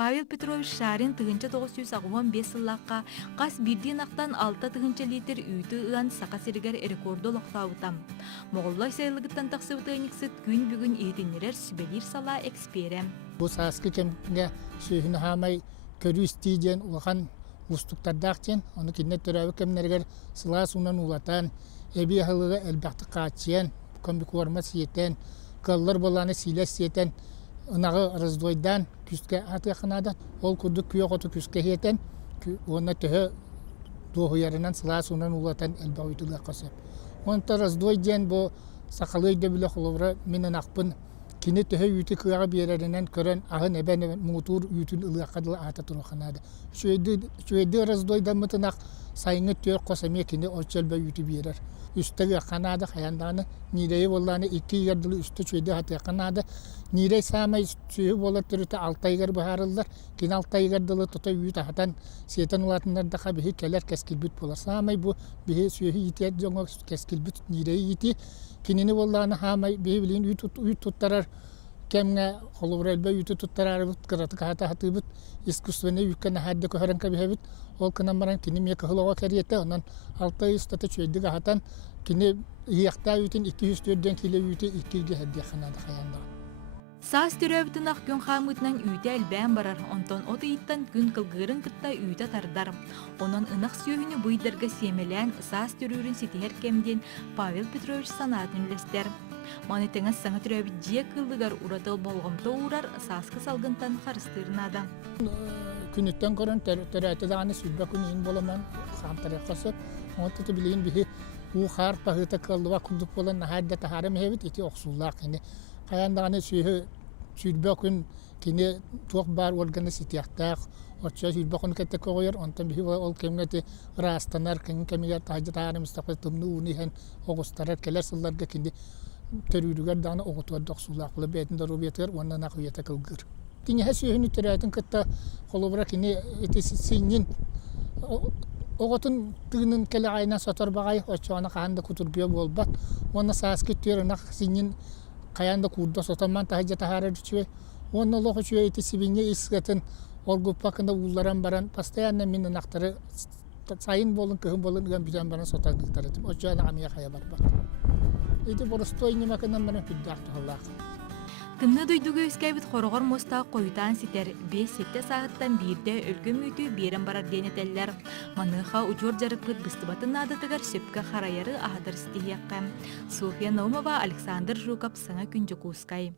Павел Петрович Шарин тыгынча 915 сыллаққа қас бірден ақтан 6 тыгынча литр үйті ыан сақа сиргер рекорды лоқтауытам. Моғоллай сайылығыттан тақсыбыты өниксіт күн бүгін ейтінерер сүбелер сала эксперем. Бұл саскы кемге сөйіні хамай көрі істейден ұлған ұстықтардақтен, оны кенне түрәуі кемнергер сыла суынан улатан, әбі ғылығы әлбәқті қатшиян, көмбік орма сиетен, қыллар боланы силес сиетен, ынағы раздойдан күске аты қынады, ол күрдік күйе қоты күске хетен, оны түхі доғыярынан сыла суынан улатан әлбәқ үйтілі қосып. Онта раздойден бұл сақалы өйді білі құлывыры менің ақпын кини төһө үйті кыаға берерінен көрен ағын әбән мұғытур үйтін ылыққадылы ата тұрықанады. Шөйді раздойдан мұтынақ сайыңы төр қосаме кини очелбі үйті берер. Үстігі қанады қаяндағыны, нирейі боланы 2 ерділі үсті шөйді хаты қанады. Нирей самай сүйі болар түріті 6 айгар бұхарылдар. Кені 6 айгардылы тұта үйті хатан сетен ұлатындардаға бігі келер кәскілбіт болар. Самай бұл бігі сүйі етер жоңы кәскілбіт нирейі еті. Кинини болланы хамай бейбилин үй туттарар кемге холоврел бе үй туттарар бут кыраты ката хатыбыт искусственный үйкен хадды көһөрөн кебебит ол кынамаран кини мек хылога кериете онан 6 стата чөйдү хатан кини иякта үтин 200 төрдөн киле үйти 2 хадды ханада хаянда. Саас түрөбүтін ақ күн қамытынан үйті әлбән барар, онтон оты иттан күн кылгырын кытта үйті тардар. Онын ынақ сүйіні бұйдарға семелән саас түрүрін сетихер кемден Павел Петрович санатын үлестер. Манетеңіз саңа түрөбіт жие кылдығар уратыл болғымты урар сааскы салгынтан қарыстырынады. Күніттен көрін түрәті дағаны сүрбә күн ең боламан қамтары қосып, онты білейін бігі ұқар пағыта кылдыва күлдік болан нахайда тахарым хевит ити оқсуллақ. Қаяндағаны сүрбә күн кені тоқ бар олғаны сетияқтақ, отча сүрбә күн кәттік қойыр, онтан бігі ол кемгеті растанар, кемгер тағжы тағарым істақпы тұмны ұнығын оғыстарар келер сылларға кенде төрүрүгөр даны оготуарда оксулаакылы бетинде рубетер оннан акыйета кылгыр. Тиңе сүйүнү төрөтүн кытта колубра кини эти синин оготун тыгынын келе айна сотор багай очоона каанда кутурбия болбат. Онна сааски төрөнак синин каянда курда сотоман тахажа тахара дүчүе. Онна лохо чуе эти сибинге исгатын олгуппакында улларан баран постоянно минин актары сайын болун кыгын болун ган бижан баран сотардыктарытым. Очоона амия кая барбат. Эти боростой не маканам баран пиддахты халлах. Тымны дойдугу өскәбіт қорғыр моста қойытан сетер 5-7 сағаттан бірде өлгі мүйті берін барар денетелер. Маныға ұжор жарықпыт бұстыбатын адытығар сөпкі қарайары ағадар стихияққа. София Наумова, Александр Жуков, Саңа күнжі қуысқай.